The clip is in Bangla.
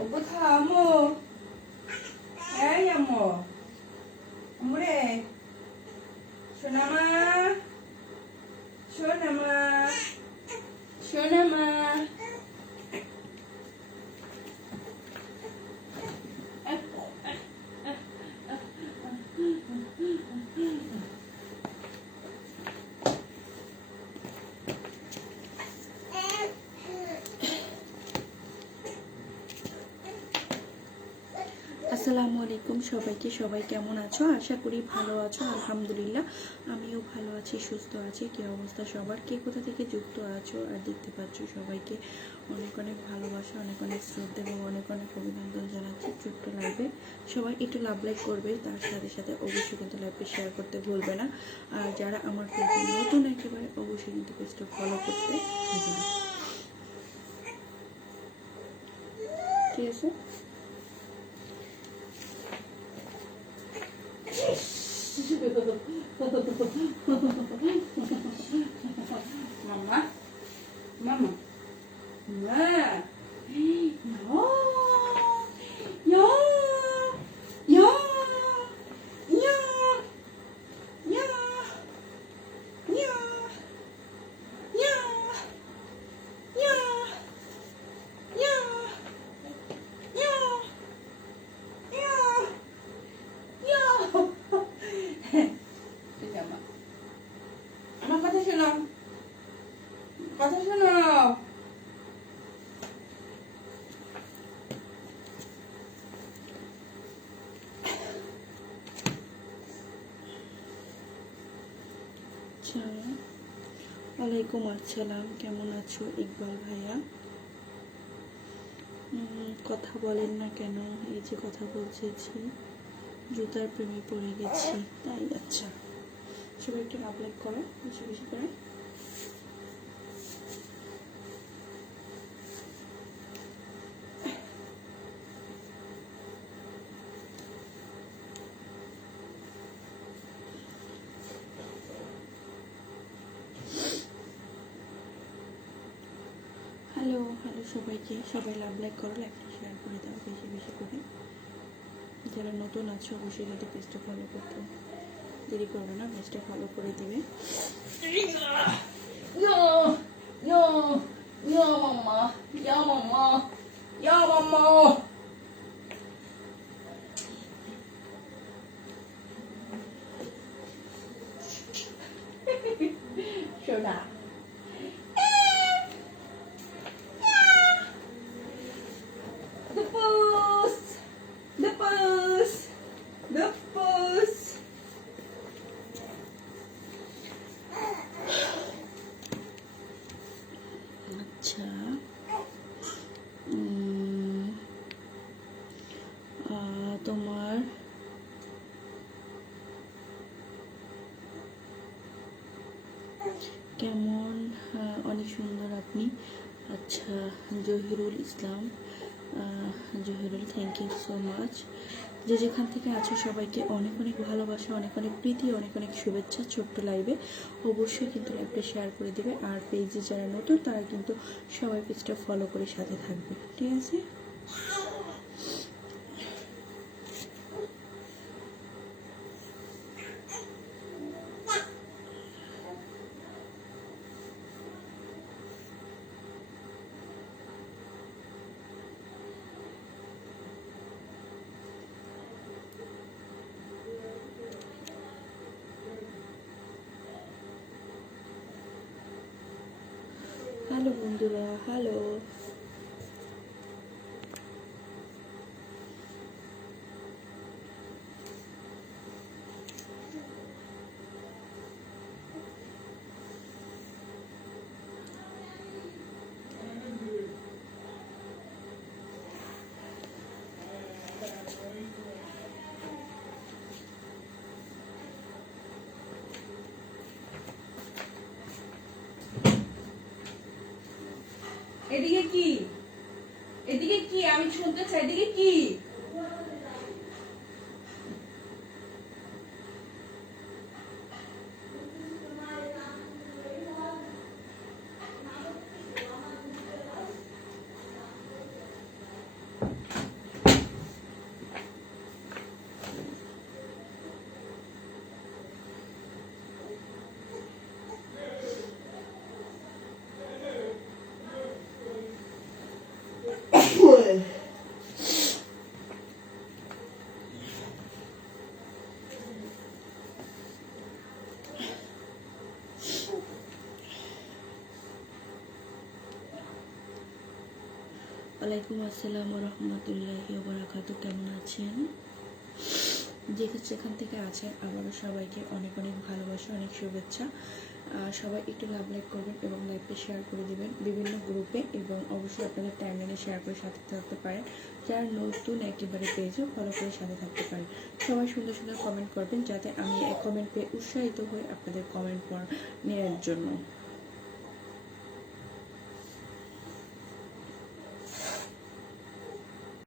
ওগো থামো। এই আম্মু, আম্মু রে, সোনা মা, সোনা মা, সোনা মা। আসসালামু আলাইকুম সবাইকে। সবাই কেমন আছো? আশা করি ভালো আছো। আলহামদুলিল্লাহ আমিও ভালো আছি, সুস্থ আছি। কি অবস্থা সবার? কে কোথা থেকে যুক্ত আছো আর দেখতে পাচ্ছ সবাইকে অনেক অনেক ভালোবাসা, অনেক অনেক শ্রদ্ধা এবং অনেক অনেক অভিনন্দন জানাচ্ছি ছোট্ট লাইভে। সবাই একটু লাভ লাইক করবে, তার সাথে সাথে অবশ্যই কিন্তু লাইভে শেয়ার করতে ভুলবে না। আর যারা আমার পেজে নতুন একেবারে অবশ্যই কিন্তু পেজটা ফলো করতে ভুলবে না। ঠিক আছে? Mama, mama, ma, ja, ja, ja, ja, ja, ja, ja, ja, ja, ja, ja, ja. আমার কথা শোনো, কথা শোনো। ওয়ালাইকুম আসসালাম, কেমন আছো ইকবাল ভাইয়া? কথা বলেন না কেন? এই যে কথা বলছি, জুতার প্রেমে পড়ে গেছি তাই। আচ্ছা, সবাই একটু লাভ লাইক করো বেশি বেশি করে। হ্যালো হ্যালো সবাইকে, সবাই লাভ লাইক করো, লাইকটা শেয়ার করে দাও বেশি বেশি করে। যারা নতুন আছো অবশ্যই কিন্তু পেজটা ফলো করতে দেরি করবে না, পেজটা ফলো করে দিবে। সোনা the puss, the puss, the puss. আচ্ছা, তোমার কেমন? অনেক সুন্দর আপনি। আচ্ছা, Zahirul Islam, Zahirul, thank you so much. যে যেখান থেকে আছো সবাইকে অনেক অনেক ভালোবাসা, অনেক অনেক প্রীতি, অনেক অনেক শুভেচ্ছা। ছোট্ট লাইভে অবশ্যই কিন্তু লাইভটা শেয়ার করে দিবে। আর পেজে যারা নতুন তারা কিন্তু সবাই পেজটা ফলো করে সাথে থাকবে, ঠিক আছে? হ্যালো বন্ধুরা, হ্যালো। এদিকে কি, এদিকে কি, আমি শুনতে চাই, এদিকে কি? ওয়ালাইকুম আসসালাম রহমতুল্লাহি বারাকাতু। কেমন আছেন? যেখান থেকে আছেন আবারও সবাইকে অনেক অনেক ভালোবাসা, অনেক শুভেচ্ছা। সবাই একটু লাইক করবেন এবং লাইভটা শেয়ার করে দিবেন বিভিন্ন গ্রুপে, এবং অবশ্যই আপনাদের টাইমলাইনে শেয়ার করে সাথে থাকতে পারেন। যারা নতুন একেবারে পেজও ফলো করে সাথে থাকতে পারেন। সবাই সুন্দর সুন্দর কমেন্ট করবেন যাতে আমি এই কমেন্ট পেয়ে উৎসাহিত হই আপনাদের কমেন্ট নেওয়ার জন্য।